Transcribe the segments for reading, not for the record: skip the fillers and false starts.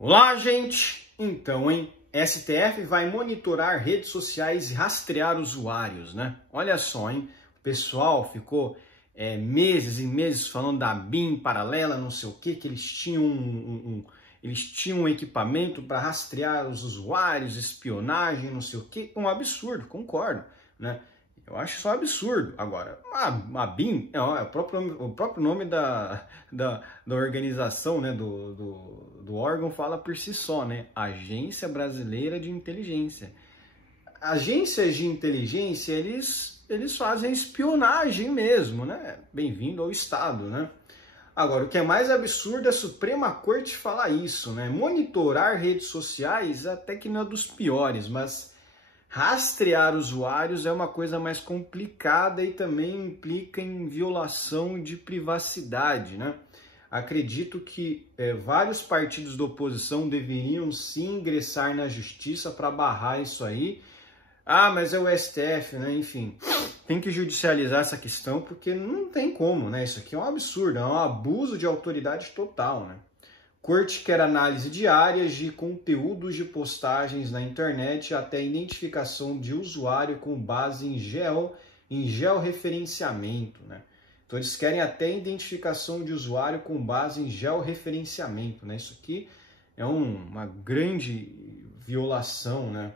Olá, gente! Então, hein? STF vai monitorar redes sociais e rastrear usuários, né? Olha só, hein? O pessoal ficou meses e meses falando da BIM paralela, não sei o que eles tinham eles tinham um equipamento para rastrear os usuários, espionagem, não sei o que. Um absurdo, concordo, né? Eu acho só absurdo. Agora, a BIM é o próprio nome da organização, né, do órgão fala por si só, né? Agência Brasileira de Inteligência. Agências de inteligência, eles fazem espionagem mesmo, né? Bem-vindo ao Estado, né? Agora, o que é mais absurdo é a Suprema Corte falar isso, né? Monitorar redes sociais até que não é dos piores, mas rastrear usuários é uma coisa mais complicada e também implica em violação de privacidade, né? Acredito que vários partidos da oposição deveriam sim ingressar na justiça para barrar isso aí. Ah, mas é o STF, né? Enfim, tem que judicializar essa questão porque não tem como, né? Isso aqui é um absurdo, é um abuso de autoridade total, né? Corte quer análise diárias de conteúdos de postagens na internet até identificação de usuário com base em georreferenciamento, né? Então eles querem até identificação de usuário com base em georreferenciamento, né? Isso aqui é uma grande violação, né?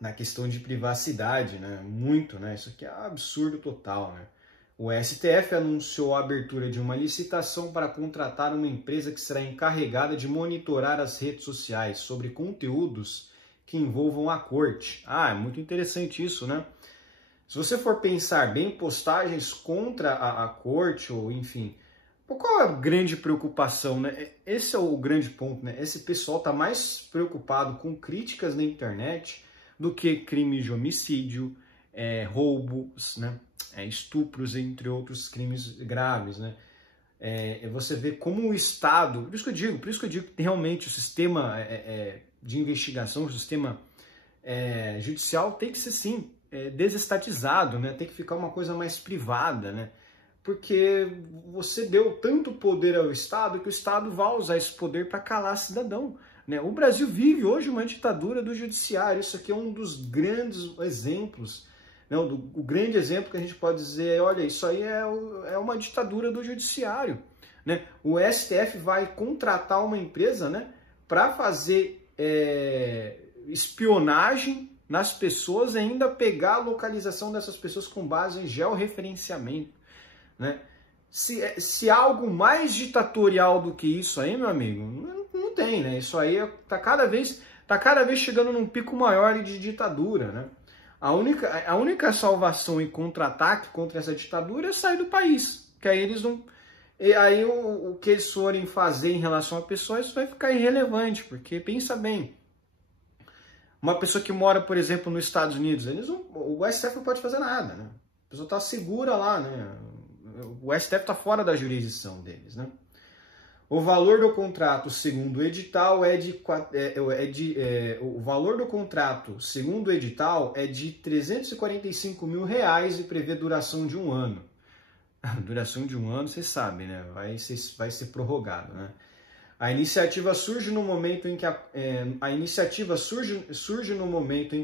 Na questão de privacidade, né? Muito, né? Isso aqui é um absurdo total, né? O STF anunciou a abertura de uma licitação para contratar uma empresa que será encarregada de monitorar as redes sociais sobre conteúdos que envolvam a corte. Ah, é muito interessante isso, né? Se você for pensar bem, postagens contra a corte, ou enfim, qual é a grande preocupação, né? Esse é o grande ponto, né? Esse pessoal está mais preocupado com críticas na internet do que crime de homicídio, roubos, né? Estupros, entre outros crimes graves, né? Você vê como o Estado, por isso que eu digo que realmente o sistema de investigação, o sistema judicial tem que ser sim desestatizado, né? Tem que ficar uma coisa mais privada, né? Porque você deu tanto poder ao Estado que o Estado vai usar esse poder para calar cidadão, né? O Brasil vive hoje uma ditadura do judiciário. Isso aqui é um dos grandes exemplos. Não, o grande exemplo que a gente pode dizer é, olha, isso aí é uma ditadura do judiciário, né? O STF vai contratar uma empresa, né, para fazer espionagem nas pessoas e ainda pegar a localização dessas pessoas com base em georreferenciamento, né? Se há algo mais ditatorial do que isso aí, meu amigo, não tem, né? Isso aí tá cada vez chegando num pico maior de ditadura, né? A única salvação e contra-ataque contra essa ditadura é sair do país, que aí eles não... E aí o que eles forem fazer em relação a pessoas, isso vai ficar irrelevante, porque pensa bem, uma pessoa que mora, por exemplo, nos Estados Unidos, o STF não pode fazer nada, né? A pessoa está segura lá, né? O STF está fora da jurisdição deles, né? O valor do contrato, segundo o edital, o valor do contrato, segundo o edital, é de R$345 mil e prevê duração de 1 ano. Duração de 1 ano, vocês sabem, né? Vai ser prorrogado, né? A iniciativa surge no momento em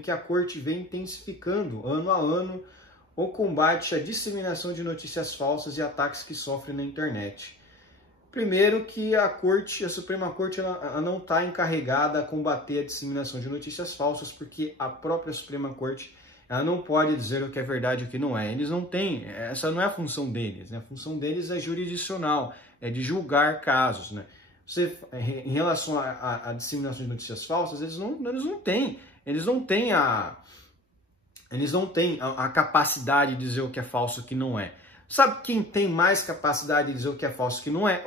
que a Corte vem intensificando, ano a ano, o combate à disseminação de notícias falsas e ataques que sofrem na internet. Primeiro que a Suprema Corte ela não está encarregada a combater a disseminação de notícias falsas, porque a própria Suprema Corte ela não pode dizer o que é verdade e o que não é. Eles não têm, essa não é a função deles, né? A função deles é jurisdicional, é de julgar casos, né? Em relação à disseminação de notícias falsas, eles não têm a capacidade de dizer o que é falso e o que não é. Sabe quem tem mais capacidade de dizer o que é falso e o que não é?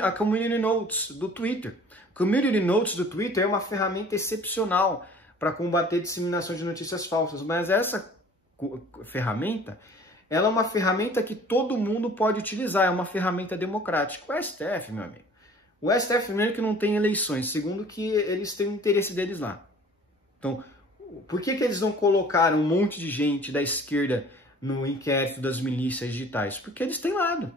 A Community Notes do Twitter. Community Notes do Twitter é uma ferramenta excepcional para combater a disseminação de notícias falsas, mas essa ferramenta, ela é uma ferramenta que todo mundo pode utilizar, é uma ferramenta democrática. O STF, meu amigo. O STF, primeiro, que não tem eleições, segundo, que eles têm o interesse deles lá. Então, por que eles não colocaram um monte de gente da esquerda no inquérito das milícias digitais? Porque eles têm lado.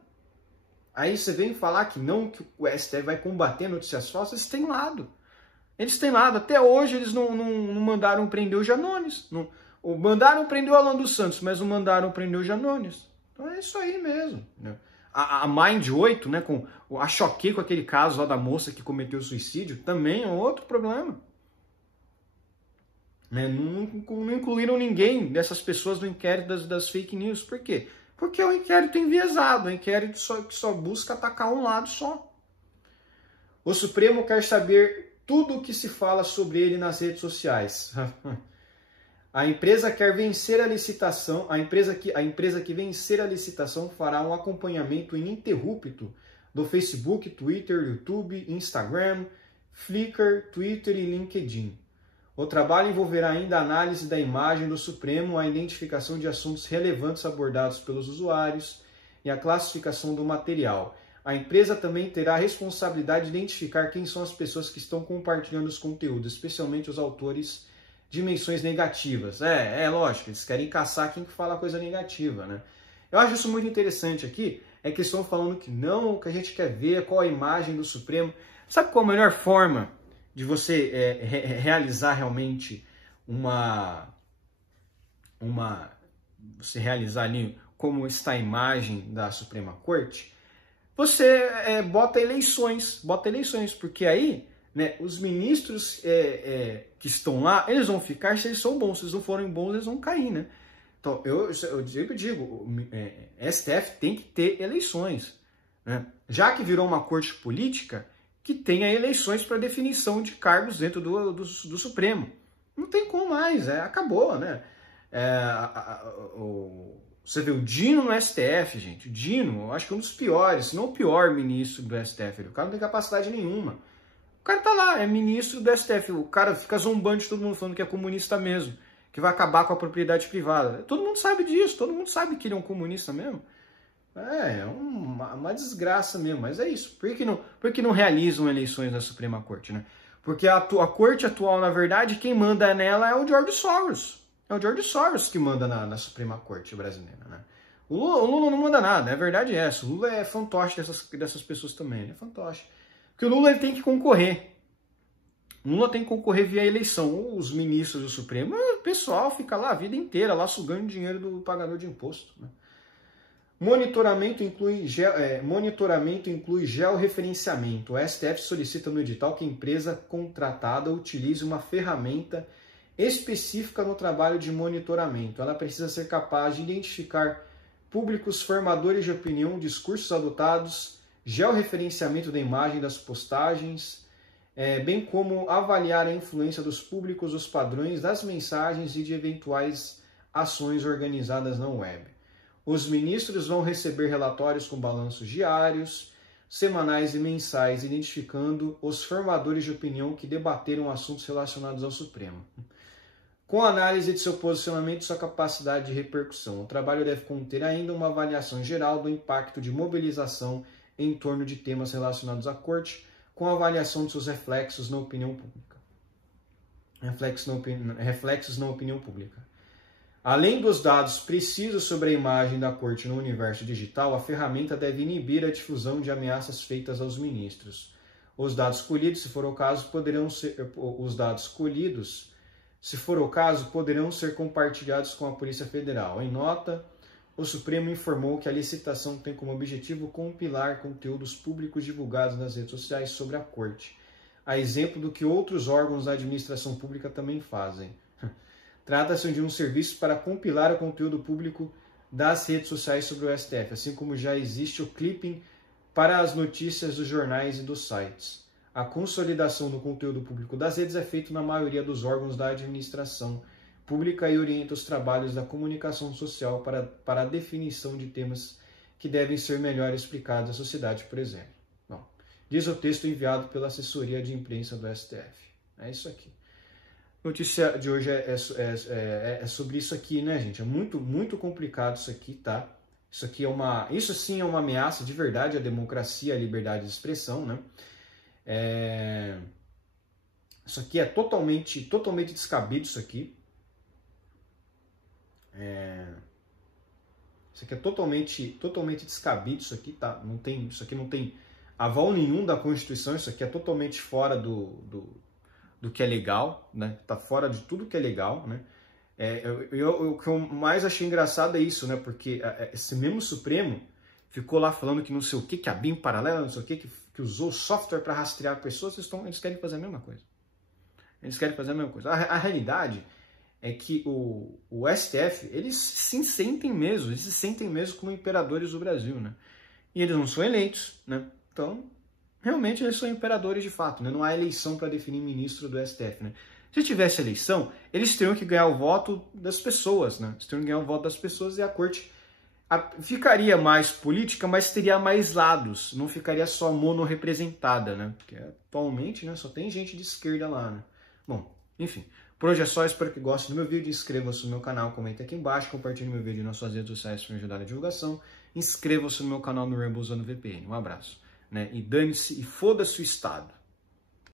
Aí você vem falar que não, que o STF vai combater notícias falsas, eles têm lado. Eles têm lado. Até hoje eles não mandaram prender o Janones. Não, mandaram prender o Alan dos Santos, mas não mandaram prender o Janones. Então é isso aí mesmo. Né? A Mind 8, né, a Choquei com aquele caso lá da moça que cometeu suicídio, também é outro problema. Né? Não incluíram ninguém dessas pessoas no inquérito das fake news. Por quê? Porque é um inquérito enviesado, um inquérito que só busca atacar um lado só. O Supremo quer saber tudo o que se fala sobre ele nas redes sociais. A empresa quer vencer a licitação. A empresa que vencer a licitação fará um acompanhamento ininterrupto do Facebook, Twitter, YouTube, Instagram, Flickr, Twitter e LinkedIn. O trabalho envolverá ainda a análise da imagem do Supremo, a identificação de assuntos relevantes abordados pelos usuários e a classificação do material. A empresa também terá a responsabilidade de identificar quem são as pessoas que estão compartilhando os conteúdos, especialmente os autores de menções negativas. Lógico, eles querem caçar quem fala coisa negativa, né? Eu acho isso muito interessante aqui, é que eles estão falando que não, que a gente quer ver qual a imagem do Supremo. Sabe qual a melhor forma de você realizar realmente você realizar ali como está a imagem da Suprema Corte? Você bota eleições, porque aí, né, os ministros que estão lá, eles vão ficar se eles são bons, se eles não forem bons, eles vão cair, né? Então, eu digo, STF tem que ter eleições, né? Já que virou uma corte política, que tenha eleições para definição de cargos dentro do Supremo. Não tem como mais, acabou, né? Você vê o Dino no STF, gente. O Dino, eu acho que é um dos piores, se não o pior ministro do STF. O cara não tem capacidade nenhuma. O cara tá lá, é ministro do STF. O cara fica zombando de todo mundo, falando que é comunista mesmo, que vai acabar com a propriedade privada. Todo mundo sabe disso, todo mundo sabe que ele é um comunista mesmo. É uma desgraça mesmo, mas é isso. Por que não realizam eleições na Suprema Corte, né? Porque a corte atual, na verdade, quem manda nela é o George Soros. É o George Soros que manda na Suprema Corte brasileira, né? O Lula não manda nada, a verdade é essa. O Lula é fantoche dessas pessoas também, ele é fantoche. Porque o Lula ele tem que concorrer. O Lula tem que concorrer via eleição. Os ministros do Supremo, o pessoal fica lá a vida inteira, lá sugando dinheiro do pagador de imposto, né? Monitoramento inclui georreferenciamento. O STF solicita no edital que a empresa contratada utilize uma ferramenta específica no trabalho de monitoramento. Ela precisa ser capaz de identificar públicos formadores de opinião, discursos adotados, georreferenciamento da imagem das postagens, bem como avaliar a influência dos públicos, os padrões das mensagens e de eventuais ações organizadas na web. Os ministros vão receber relatórios com balanços diários, semanais e mensais, identificando os formadores de opinião que debateram assuntos relacionados ao Supremo, com análise de seu posicionamento e sua capacidade de repercussão. O trabalho deve conter ainda uma avaliação geral do impacto de mobilização em torno de temas relacionados à Corte, com avaliação de seus reflexos na opinião pública. Reflexos na opinião pública. Além dos dados precisos sobre a imagem da Corte no universo digital, a ferramenta deve inibir a difusão de ameaças feitas aos ministros. Os dados colhidos, se for o caso, poderão ser compartilhados com a Polícia Federal. Em nota, o Supremo informou que a licitação tem como objetivo compilar conteúdos públicos divulgados nas redes sociais sobre a Corte, a exemplo do que outros órgãos da administração pública também fazem. Trata-se de um serviço para compilar o conteúdo público das redes sociais sobre o STF, assim como já existe o clipping para as notícias dos jornais e dos sites. A consolidação do conteúdo público das redes é feita na maioria dos órgãos da administração pública e orienta os trabalhos da comunicação social para a definição de temas que devem ser melhor explicados à sociedade, por exemplo. Bom, diz o texto enviado pela assessoria de imprensa do STF. É isso aqui. Notícia de hoje é sobre isso aqui, né, gente? É muito, muito complicado isso aqui, tá? Isso sim é uma ameaça de verdade à democracia, à liberdade de expressão, né? Isso aqui é totalmente descabido, isso aqui. Isso aqui é totalmente descabido, isso aqui, tá? Isso aqui não tem aval nenhum da Constituição, isso aqui é totalmente fora do que é legal, né? Tá fora de tudo que é legal, né? O que eu mais achei engraçado é isso, né? Porque esse mesmo Supremo ficou lá falando que não sei o que a BIM paralela, não sei o que usou software para rastrear pessoas, eles querem fazer a mesma coisa. Eles querem fazer a mesma coisa. A realidade é que o STF, eles se sentem mesmo como imperadores do Brasil, né? E eles não são eleitos, né? Então, realmente eles são imperadores de fato, né? Não há eleição para definir ministro do STF, né? Se tivesse eleição, eles teriam que ganhar o voto das pessoas, né? Eles teriam que ganhar o voto das pessoas e a corte ficaria mais política, mas teria mais lados, não ficaria só monorrepresentada, né? Porque atualmente, né, só tem gente de esquerda lá, né? Bom, enfim, por hoje é só, espero que gostem do meu vídeo, inscreva-se no meu canal, comente aqui embaixo, compartilhe meu vídeo nas suas redes sociais para me ajudar na divulgação, inscreva-se no meu canal no Rumble usando VPN, um abraço, né? E dane-se e foda-se o Estado.